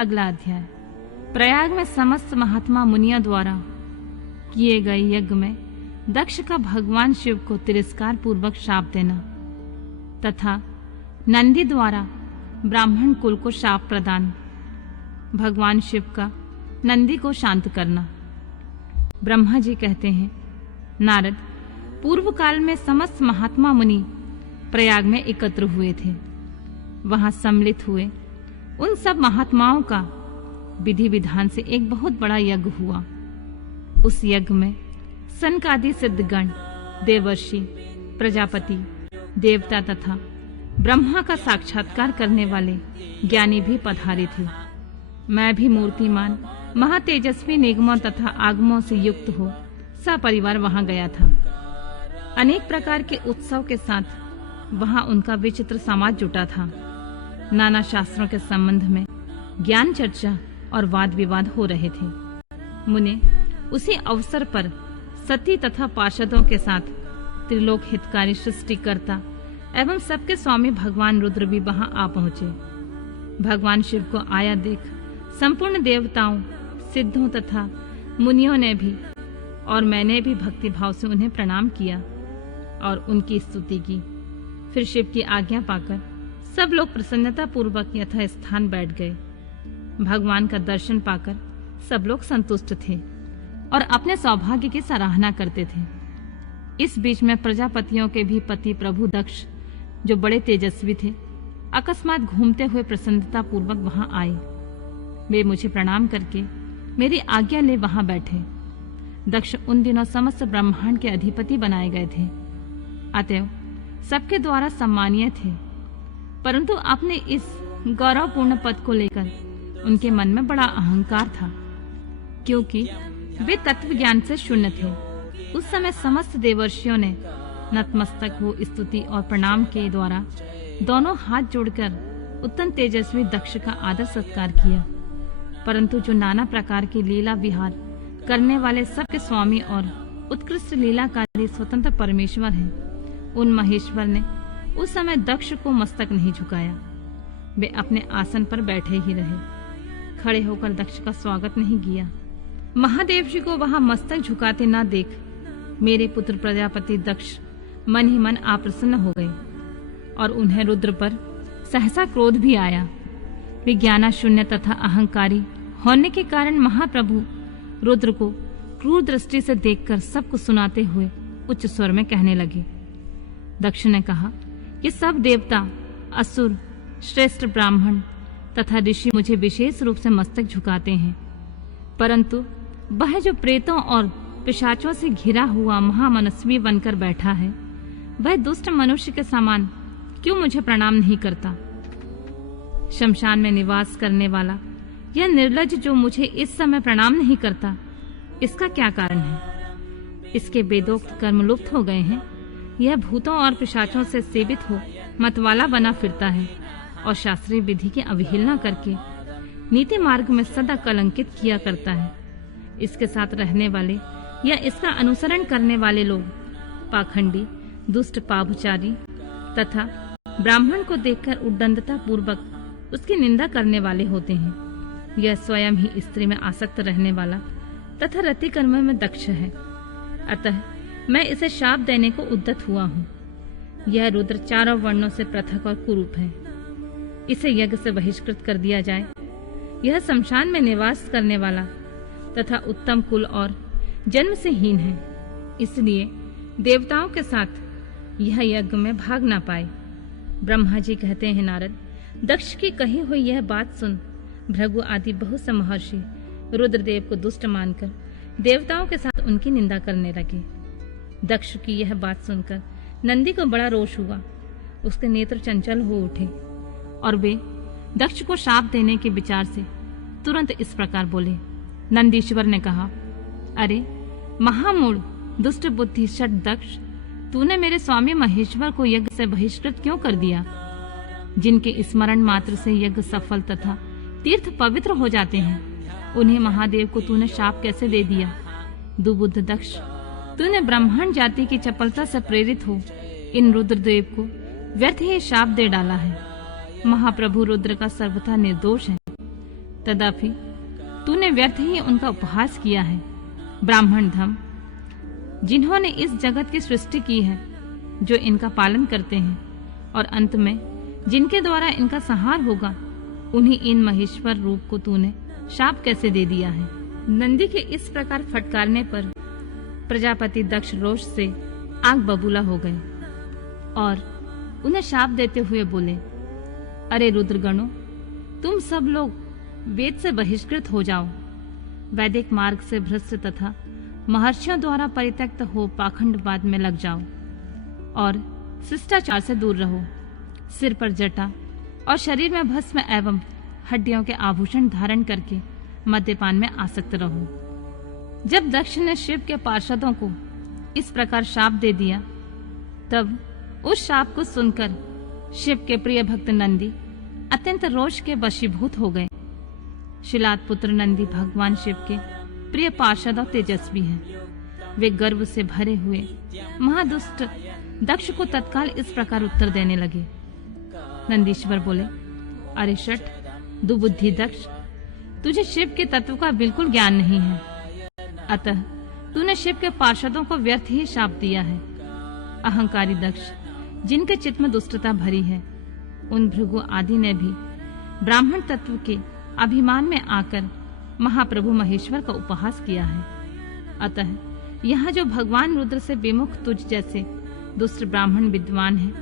अगला अध्याय। प्रयाग में समस्त महात्मा मुनियों द्वारा किए गए यज्ञ में दक्ष का भगवान शिव को तिरस्कार पूर्वक शाप देना तथा नंदी द्वारा ब्राह्मण कुल को शाप प्रदान, भगवान शिव का नंदी को शांत करना। ब्रह्मा जी कहते हैं, नारद, पूर्व काल में समस्त महात्मा मुनि प्रयाग में एकत्र हुए थे। वहां सम्मिलित हुए उन सब महात्माओं का विधि विधान से एक बहुत बड़ा यज्ञ हुआ। उस यज्ञ में सनकादि सिद्धगण, देवर्षि, प्रजापति, देवता तथा ब्रह्मा का साक्षात्कार करने वाले ज्ञानी भी पधारे थे। मैं भी मूर्तिमान महातेजस्वी निगमों तथा आगमों से युक्त हो सपरिवार वहां गया था। अनेक प्रकार के उत्सव के साथ वहां उनका विचित्र समाज जुटा था। नाना शास्त्रों के संबंध में ज्ञान चर्चा और वाद विवाद हो रहे थे। मुने उसी अवसर पर सती तथा पार्षदों के साथ त्रिलोक हितकारी सृष्टिकर्ता एवं सबके स्वामी भगवान रुद्र भी वहां आ पहुंचे। भगवान शिव को आया देख संपूर्ण देवताओं, सिद्धों तथा मुनियों ने भी और मैंने भी भक्ति भाव से उन्हें प्रणाम किया और उनकी स्तुति की। फिर शिव की आज्ञा पाकर सब लोग प्रसन्नता पूर्वक यथा स्थान बैठ गए। भगवान का दर्शन पाकर सब लोग संतुष्ट थे और अपने सौभाग्य की सराहना करते थे। इस बीच में प्रजापतियों के भी पति प्रभु दक्ष, जो बड़े तेजस्वी थे, अकस्मात घूमते हुए प्रसन्नता पूर्वक वहां आए। वे मुझे प्रणाम करके मेरी आज्ञा ले वहां बैठे। दक्ष उन दिनों समस्त ब्रह्मांड के अधिपति बनाए गए थे, अतएव सबके द्वारा सम्मानीय थे। परंतु अपने इस गौरवपूर्ण पद को लेकर उनके मन में बड़ा अहंकार था, क्योंकि वे तत्व ज्ञान से शून्य थे। उस समय समस्त देवर्षियों ने नतमस्तक हो स्तुति और प्रणाम के द्वारा दोनों हाथ जोड़कर उत्तम तेजस्वी दक्ष का आदर सत्कार किया। परंतु जो नाना प्रकार की लीला विहार करने वाले सबके स्वामी और उत्कृष्ट लीलाकारी स्वतंत्र परमेश्वर हैं, उन महेश्वर ने उस समय दक्ष को मस्तक नहीं झुकाया। वे अपने आसन पर बैठे ही रहे, खड़े होकर दक्ष का स्वागत नहीं किया। महादेव जी को वहां मस्तक झुकाते न देख मेरे पुत्र प्रजापति दक्ष मन ही मन अप्रसन्न हो गए और उन्हें रुद्र पर सहसा क्रोध भी आया। वे ज्ञानाशून्य तथा अहंकारी होने के कारण महाप्रभु रुद्र को क्रूर दृष्टि से देखकर सबको सुनाते हुए उच्च स्वर में कहने लगे। दक्ष ने कहा कि सब देवता, असुर, श्रेष्ठ ब्राह्मण तथा ऋषि मुझे विशेष रूप से मस्तक झुकाते हैं, परंतु वह जो प्रेतों और पिशाचों से घिरा हुआ महामनस्वी बनकर बैठा है, वह दुष्ट मनुष्य के समान क्यों मुझे प्रणाम नहीं करता। शमशान में निवास करने वाला यह निर्लज्ज जो मुझे इस समय प्रणाम नहीं करता, इसका क्या कारण है? इसके वेदोक्त कर्म लुप्त हो गए हैं। यह भूतों और पिशाचों से सेवित हो मतवाला बना फिरता है और शास्त्रीय विधि की अवहेलना करके नीति मार्ग में सदा कलंकित किया करता है। इसके साथ रहने वाले या इसका अनुसरण करने वाले लोग पाखंडी, दुष्ट, पापचारी तथा ब्राह्मण को देखकर उद्दंडता पूर्वक उसकी निंदा करने वाले होते हैं। यह स्वयं ही स्त्री में आसक्त रहने वाला तथा रति कर्म में दक्ष है, अतः मैं इसे शाप देने को उद्यत हुआ हूँ। यह रुद्र चारों वर्णों से पृथक और कुरूप है, इसे यज्ञ से बहिष्कृत कर दिया जाए। यह शमशान में निवास करने वाला तथा उत्तम कुल और जन्म से हीन है, इसलिए देवताओं के साथ यह यज्ञ में भाग ना पाए। ब्रह्मा जी कहते हैं, नारद, दक्ष की कही हुई यह बात सुन भृगु आदि बहुत से महर्षि रुद्रदेव को दुष्ट मानकर देवताओं के साथ उनकी निंदा करने लगे। दक्ष की यह बात सुनकर नंदी को बड़ा रोष हुआ। उसके नेत्र चंचल हो उठे और वे दक्ष को शाप देने के विचार से तुरंत इस प्रकार बोले। नंदीश्वर ने कहा, अरे महामूढ़, दुष्ट बुद्धि षट दक्ष, तूने मेरे स्वामी महेश्वर को यज्ञ से बहिष्कृत क्यों कर दिया? जिनके स्मरण मात्र से यज्ञ सफल तथा तीर्थ पवित्र हो जाते हैं, उन्हें महादेव को तूने शाप कैसे दे दिया? दुबुद्ध दक्ष, तूने ब्राह्मण जाति की चपलता से प्रेरित हो इन रुद्रदेव को व्यर्थ ही शाप दे डाला है। महाप्रभु रुद्र का सर्वथा निर्दोष है तदापि तूने व्यर्थ ही उनका उपहास किया है। ब्राह्मण धम, जिन्होंने इस जगत की सृष्टि की है, जो इनका पालन करते हैं और अंत में जिनके द्वारा इनका संहार होगा, उन्हीं इन महेश्वर रूप को तूने शाप कैसे दे दिया है। नंदी के इस प्रकार फटकारने पर प्रजापति दक्ष रोष से आग बबूला हो गए और उन्हें शाप देते हुए बोले, अरे रुद्रगणों, तुम सब लोग वेद से बहिष्कृत हो जाओ, वैदिक मार्ग से भ्रष्ट तथा महर्षियों द्वारा परित्यक्त हो पाखंडवाद में लग जाओ और शिष्टाचार से दूर रहो। सिर पर जटा और शरीर में भस्म एवं हड्डियों के आभूषण धारण करके मद्यपान में आसक्त रहो। जब दक्ष ने शिव के पार्षदों को इस प्रकार शाप दे दिया, तब उस शाप को सुनकर शिव के प्रिय भक्त नंदी अत्यंत रोष के वशीभूत हो गए। शिलाद पुत्र नंदी भगवान शिव के प्रिय पार्षद और तेजस्वी हैं। वे गर्व से भरे हुए महादुष्ट दक्ष को तत्काल इस प्रकार उत्तर देने लगे। नंदीश्वर बोले, अरे शठ दुबुद्धि दक्ष, तुझे शिव के तत्व का बिल्कुल ज्ञान नहीं है, अतः तूने शिव के पार्षदों को व्यर्थ ही शाप दिया है। अहंकारी दक्ष, जिनके चित्त में दुष्टता भरी है, उन भृगु आदि ने भी ब्राह्मण तत्व के अभिमान में आकर महाप्रभु महेश्वर का उपहास किया है। अतः यहाँ जो भगवान रुद्र से विमुख तुझ जैसे दुष्ट ब्राह्मण विद्वान हैं,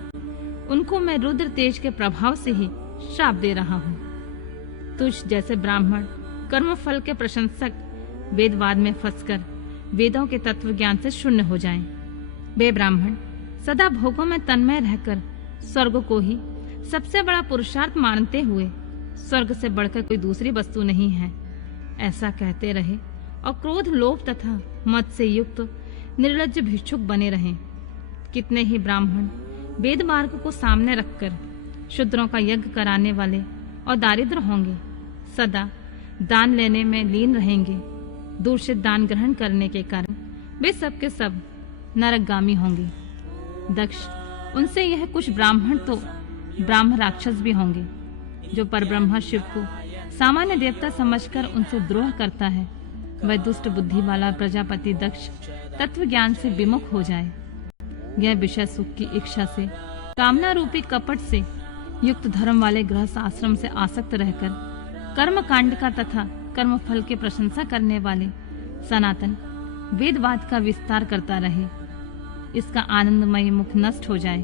उनको मैं रुद्र तेज के प्रभाव से ही श्राप दे रहा हूँ। तुझ जैसे ब्राह्मण कर्मफल के प्रशंसक वेदवाद में फंसकर वेदों के तत्व ज्ञान से शून्य हो जाएं। वे ब्राह्मण सदा भोगों में तन्मय रहकर स्वर्ग को ही सबसे बड़ा पुरुषार्थ मानते हुए स्वर्ग से बढ़कर कोई दूसरी वस्तु नहीं है, ऐसा कहते रहे और क्रोध, लोभ तथा मद से युक्त निर्लज्ज भिक्षुक बने रहें। कितने ही ब्राह्मण वेद मार्ग को सामने रखकर शूद्रों का यज्ञ कराने वाले और दारिद्र होंगे, सदा दान लेने में लीन रहेंगे। दूषित दान ग्रहण करने के कारण वे सब के सब नरकगामी होंगे। दक्ष, उनसे यह कुछ ब्राह्मण तो ब्राह्म राक्षस भी होंगे, जो परब्रह्मा शिव को सामान्य देवता समझकर उनसे द्रोह करता है, वह दुष्ट बुद्धि वाला प्रजापति दक्ष तत्व ज्ञान से विमुख हो जाए। यह विषय सुख की इच्छा से, कामना रूपी कपट से युक्त धर्म वाले गृहस्थ आश्रम से आसक्त रहकर कर्म कांड का तथा कर्म फल की प्रशंसा करने वाले सनातन वेदवाद का विस्तार करता रहे। इसका आनंदमय मुख नष्ट हो जाए।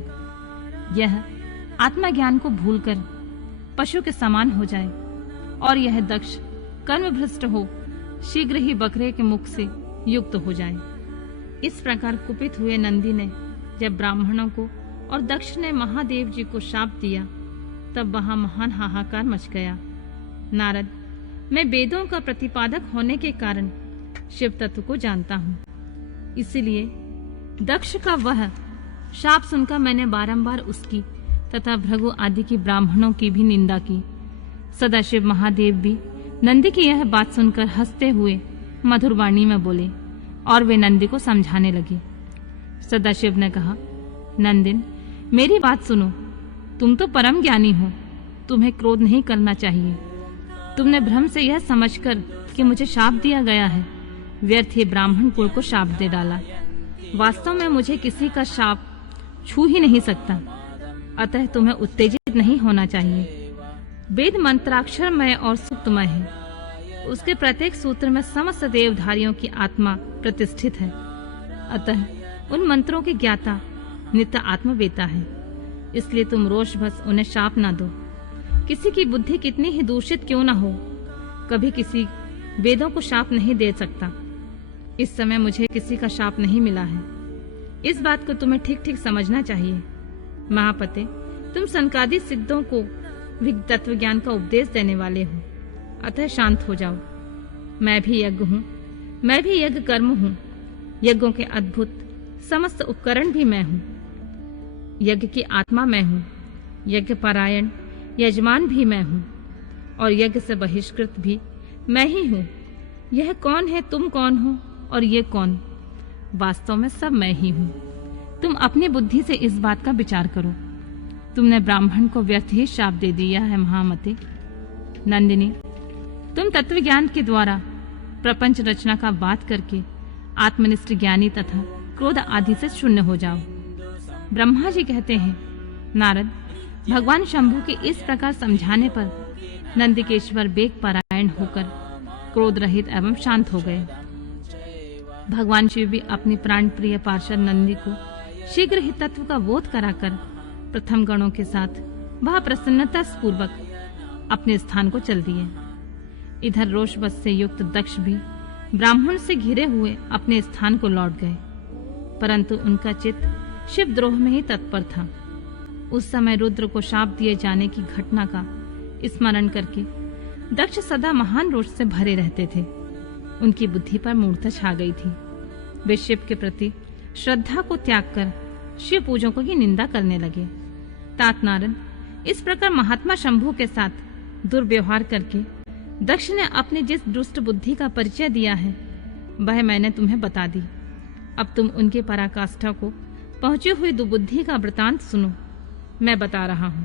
यह आत्मज्ञान को भूलकर पशु के समान हो जाए और यह दक्ष कर्म भ्रष्ट हो शीघ्र ही बकरे के मुख से युक्त हो जाए। इस प्रकार कुपित हुए नंदी ने जब ब्राह्मणों को और दक्ष ने महादेव जी को शाप दिया, तब वहां महान हाहाकार मच गया। नारद, मैं वेदों का प्रतिपादक होने के कारण शिव तत्व को जानता हूँ, इसलिए दक्ष का वह शाप सुनकर मैंने बारंबार उसकी तथा भृगु आदि की ब्राह्मणों की भी निंदा की। सदाशिव महादेव भी नंदी की यह बात सुनकर हंसते हुए मधुर वाणी में बोले और वे नंदी को समझाने लगे। सदाशिव ने कहा, नंदिन, मेरी बात सुनो, तुम तो परम ज्ञानी हो, तुम्हें क्रोध नहीं करना चाहिए। तुमने भ्रम से यह समझकर कि मुझे शाप दिया गया है, व्यर्थ ही ब्राह्मण कुल को शाप दे डाला। वास्तव में मुझे किसी का शाप छू ही नहीं सकता, अतः तुम्हें उत्तेजित नहीं होना चाहिए। वेद मंत्राक्षरमय और सुक्तमय है, उसके प्रत्येक सूत्र में समस्त देवधारियों की आत्मा प्रतिष्ठित है, अतः उन मंत्रों के ज्ञाता नित्य आत्मवेता है। इसलिए तुम रोषवश उन्हें शाप न दो। किसी की बुद्धि कितनी ही दूषित क्यों न हो, कभी किसी वेदों को शाप नहीं दे सकता। इस समय मुझे किसी का शाप नहीं मिला है, इस बात को तुम्हें ठीक ठीक समझना चाहिए। महापते, तुम सनकादि सिद्धों को भी तत्व ज्ञान का उपदेश देने वाले हो, अतः शांत हो जाओ। मैं भी यज्ञ हूँ, मैं भी यज्ञ कर्म हूँ, यज्ञों के अद्भुत समस्त उपकरण भी मैं हूँ। यज्ञ की आत्मा मैं हूँ, यज्ञ परायण यजमान भी मैं हूँ और यज्ञ से बहिष्कृत भी मैं ही हूँ। यह कौन है, तुम कौन हो और ये कौन? वास्तव में सब मैं ही हूँ। तुम अपनी बुद्धि से इस बात का विचार करो। तुमने ब्राह्मण को व्यर्थ ही शाप दे दिया है महामते। नंदिनी, तुम तत्व ज्ञान के द्वारा प्रपंच रचना का बात करके आत्मनिष्ठ ज्ञानी तथा क्रोध आदि से शून्य हो जाओ। ब्रह्मा जी कहते हैं, नारद, भगवान शंभु के इस प्रकार समझाने पर नंदिकेश्वर वेग परायण होकर क्रोध रहित एवं शांत हो गए। भगवान शिव भी अपनी प्राण प्रिय पार्षद नंदी को शीघ्र ही तत्व का बोध कराकर प्रथम गणों के साथ वह प्रसन्नता पूर्वक अपने स्थान को चल दिए। इधर रोषवश से युक्त दक्ष भी ब्राह्मण से घिरे हुए अपने स्थान को लौट गए, परंतु उनका चित्त शिवद्रोह में ही तत्पर था। उस समय रुद्र को शाप दिए जाने की घटना का स्मरण करके दक्ष सदा महान रोष से भरे रहते थे। उनकी बुद्धि पर मूर्छा छा गई थी। वे शिव के प्रति श्रद्धा को त्याग कर शिव पूजकों की निंदा करने लगे। तात नारद, इस प्रकार महात्मा शंभु के साथ दुर्व्यवहार करके दक्ष ने अपनी जिस दुष्ट बुद्धि का परिचय दिया है वह मैंने तुम्हें बता दी। अब तुम उनके पराकाष्ठा को पहुंचे हुए दुबुद्धि का वृतांत सुनो। मैं बता रहा हूं।